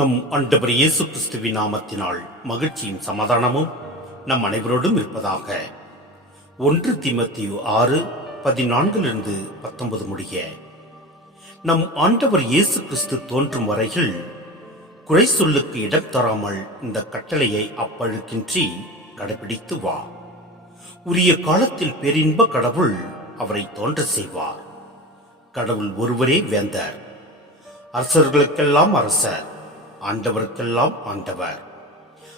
நம் ஆண்டவர் இயேசு கிறிஸ்துவின் நாமத்தினால் மகிழ்ச்சியும் சமாதானமும் நம் அனைவரோடும் இருப்பதாக. 1 தீமோத்தேயு 6:14-19 முடிய. நம் ஆண்டவர் இயேசு கிறிஸ்து தோன்றும் வரையில் குறை சொல்லுக்கு இடம் தராமல் இந்த கட்டளையை அப்பழுக்கின்றி கடைபிடித்து வா. உரிய காலத்தில் பேரின்ப கடவுள் அவரை தோன்ற செய்வார். கடவுள் ஒருவரே வேந்தர், அரசர்களுக்கெல்லாம் அரசர், ஆண்டவருக்கெல்லாம் ஆண்டவர்.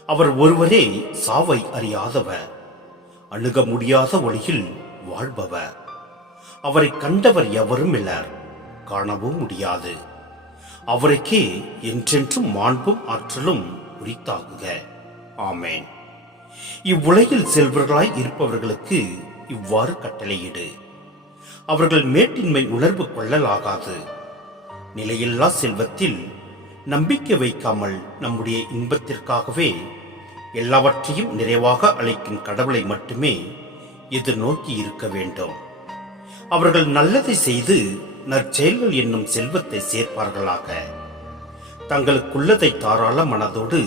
அவர் ஒருவரே சாவை அறியாதவர், அணுக முடியாத ஒளியில் வாழ்பவர். அவரை கண்டவர் எவரும் இல்லர், காணவும் முடியாது. அவருக்கே என்றென்றும் மாண்பும் ஆற்றலும் உரித்தாகுக. ஆமேன். இவ்வுலகில் செல்வர்களாய் இருப்பவர்களுக்கு இவ்வாறு கட்டளையிடு. அவர்கள் மேட்டின்மை உணர்வு கொள்ளலாகாது. நிலையில்லா செல்வத்தில் நம்பிக்கை வைக்காமல் நம்முடைய இன்பத்திற்காகவே எல்லாவற்றையும் நிறைவாக அளிக்கும் கடவுளை மட்டுமே எதிர்நோக்கி இருக்க வேண்டும். அவர்கள் நல்லதை செய்து நற்செயல்கள் என்னும் செல்வத்தை சேர்ப்பார்களாக. தங்களுக்குள்ளதை தாராள மனதோடு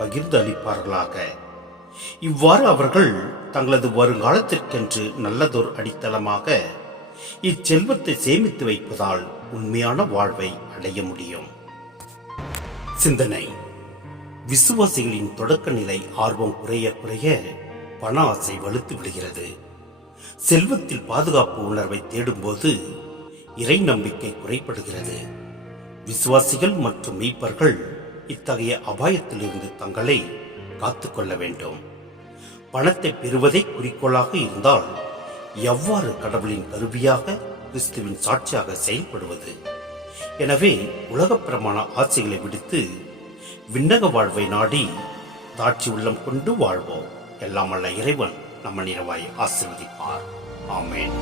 பகிர்ந்து அளிப்பார்களாக. இவ்வாறு அவர்கள் தங்களது வருங்காலத்திற்கென்று நல்லதொரு அடித்தளமாக இச்செல்வத்தை சேமித்து வைப்பதால் உண்மையான வாழ்வை அடைய முடியும். சிந்தனை: விசுவாசிகளின் தொடக்க நிலை ஆர்வம் குறைய குறைய பண ஆசை வலுத்து விடுகிறது. செல்வத்தில் பாதுகாப்பு உணர்வை தேடும்போது இறை நம்பிக்கை குறைபடுகிறது. விசுவாசிகள் மற்றும் மீட்பர்கள் இத்தகைய அபாயத்திலிருந்து தங்களை காத்துக்கொள்ள வேண்டும். பணத்தை பெறுவதே குறிக்கோளாக இருந்தால் எவ்வாறு கடவுளின் கருவியாக கிறிஸ்துவின் சாட்சியாக செயல்படுவது? எனவே உலகப் பிரமாண ஆசைகளை விடுத்து விண்ணக வாழ்வை நாடி தாட்சி உள்ளம் கொண்டு வாழ்வோம். எல்லாம் வல்ல இறைவன் நம்ம நிறைவாய் ஆசீர்வதிப்பார். ஆமேன்.